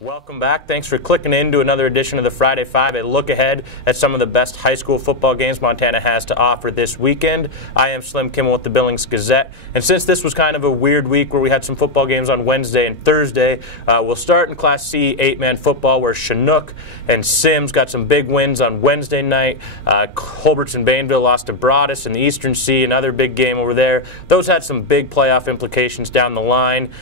Welcome back. Thanks for clicking into another edition of the Friday Five, a look ahead at some of the best high school football games Montana has to offer this weekend. I am Slim Kimmel with the Billings Gazette, and since this was kind of a weird week where we had some football games on Wednesday and Thursday, we'll start in Class C 8-man football, where Chinook and Sims got some big wins on Wednesday night. Colberts and Bainville lost to Broadus in the Eastern C, another big game over there. Those had some big playoff implications down the line.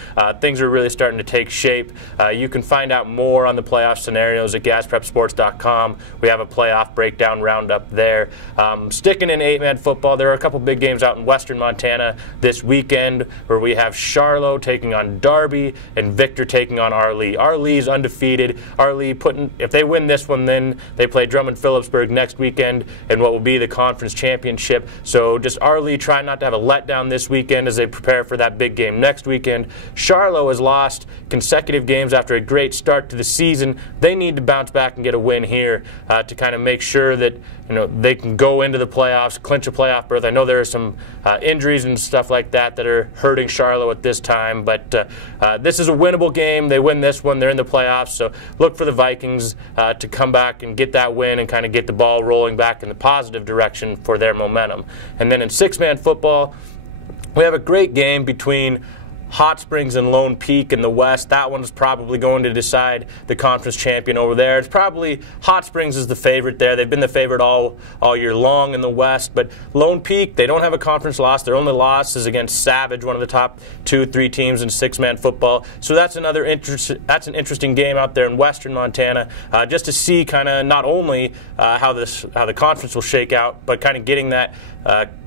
Things are really starting to take shape. You can find out more on the playoff scenarios at gasprepsports.com. We have a playoff breakdown roundup there. Sticking in 8-man football, there are a couple big games out in western Montana this weekend where we have Charlotte taking on Darby and Victor taking on Arlee. Arlee's undefeated. Arlee, if they win this one, then they play Drummond-Phillipsburg next weekend in what will be the conference championship. So just Arlee trying not to have a letdown this weekend as they prepare for that big game next weekend. Charlotte has lost consecutive games after a great start to the season. They need to bounce back and get a win here to kind of make sure that they can go into the playoffs, clinch a playoff berth. I know there are some injuries and stuff like that are hurting Charlotte at this time, but this is a winnable game. They win this one, they're in the playoffs, so look for the Vikings to come back and get that win and kind of get the ball rolling back in the positive direction for their momentum. And then in 6-man football, we have a great game between Hot Springs and Lone Peak in the West. That one's probably going to decide the conference champion over there. It's probably Hot Springs is the favorite there. They've been the favorite all year long in the West. But Lone Peak, they don't have a conference loss. Their only loss is against Savage, one of the top 2-3 teams in 6-man football. So that's an interesting game out there in western Montana, just to see kind of not only how the conference will shake out, but kind of getting that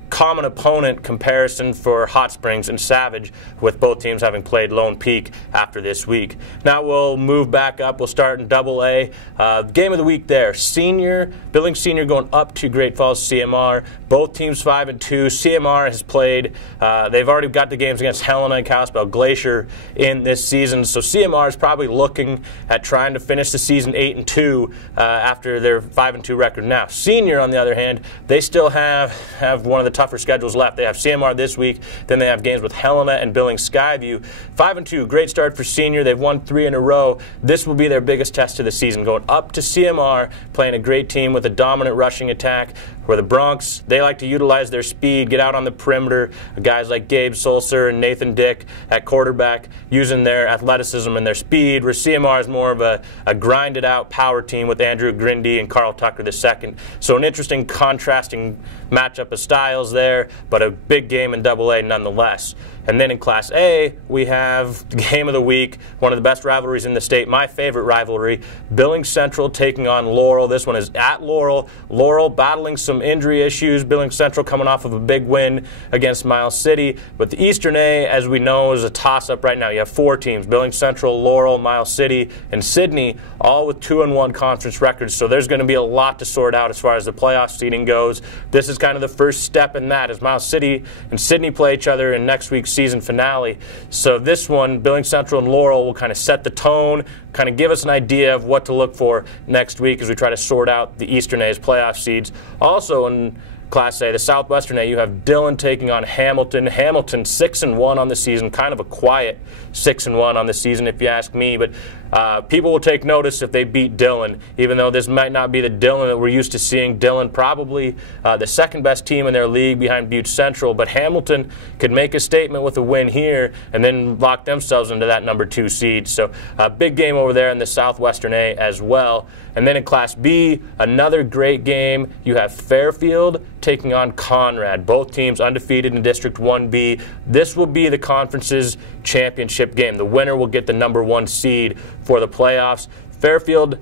common opponent comparison for Hot Springs and Savage, with both teams having played Lone Peak after this week. Now we'll move back up. We'll start in Double-A. Game of the week there. Billings Senior going up to Great Falls CMR. Both teams 5-2. CMR has played. They've already got the games against Helena and Kalispell Glacier in this season. So CMR is probably looking at trying to finish the season 8-2 after their 5-2 record now. Senior, on the other hand, they still have one of the tougher schedules left. They have CMR this week, then they have games with Helena and Billings Skyview. 5-2, great start for Senior. They've won 3 in a row. This will be their biggest test of the season, going up to CMR, playing a great team with a dominant rushing attack, where the Bronx, they like to utilize their speed, get out on the perimeter. Guys like Gabe Solser and Nathan Dick at quarterback using their athleticism and their speed, where CMR is more of a grinded out power team with Andrew Grindy and Carl Tucker II. So an interesting contrasting matchup of styles there, but a big game in Double-A nonetheless. And then in Class A, we have the game of the week, one of the best rivalries in the state, my favorite rivalry, Billings Central taking on Laurel. This one is at Laurel. Laurel battling some injury issues. Billings Central coming off of a big win against Miles City. But the Eastern A, as we know, is a toss-up right now. You have 4 teams, Billings Central, Laurel, Miles City, and Sidney, all with 2-1 conference records. So there's going to be a lot to sort out as far as the playoff seeding goes. This is kind of the first step in that, as Miles City and Sidney play each other in next week's season finale. So this one, Billings Central and Laurel, will kind of set the tone, kind of give us an idea of what to look for next week as we try to sort out the Eastern A's playoff seeds. Also in Class A, the Southwestern A, you have Dillon taking on Hamilton. Hamilton 6-1 on the season, kind of a quiet 6-1 on the season if you ask me, but people will take notice if they beat Dillon, even though this might not be the Dillon that we're used to seeing. Dillon probably the second best team in their league behind Butte Central, but Hamilton could make a statement with a win here and then lock themselves into that number 2 seed. So a big game over there in the Southwestern A as well. And then in Class B, another great game. You have Fairfield taking on Conrad. Both teams undefeated in District 1B. This will be the conference's championship game. The winner will get the number 1 seed for the playoffs. Fairfield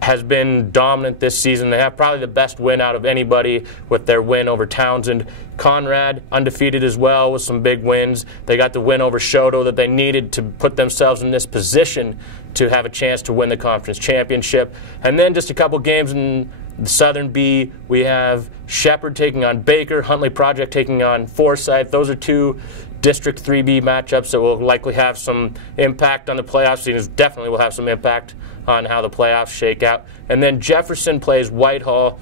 has been dominant this season. They have probably the best win out of anybody with their win over Townsend. Conrad, undefeated as well with some big wins. They got the win over Shoto that they needed to put themselves in this position to have a chance to win the conference championship. And then just a couple games in the Southern B, we have Shepherd taking on Baker, Huntley Project taking on Forsyth. Those are 2 District 3B matchups that will likely have some impact on the playoff seedings. Definitely will have some impact on how the playoffs shake out. And then Jefferson plays Whitehall.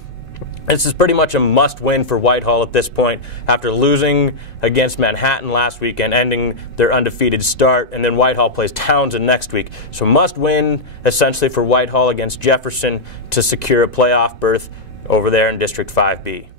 This is pretty much a must-win for Whitehall at this point after losing against Manhattan last week and ending their undefeated start. And then Whitehall plays Townsend next week. So must-win essentially for Whitehall against Jefferson to secure a playoff berth over there in District 5B.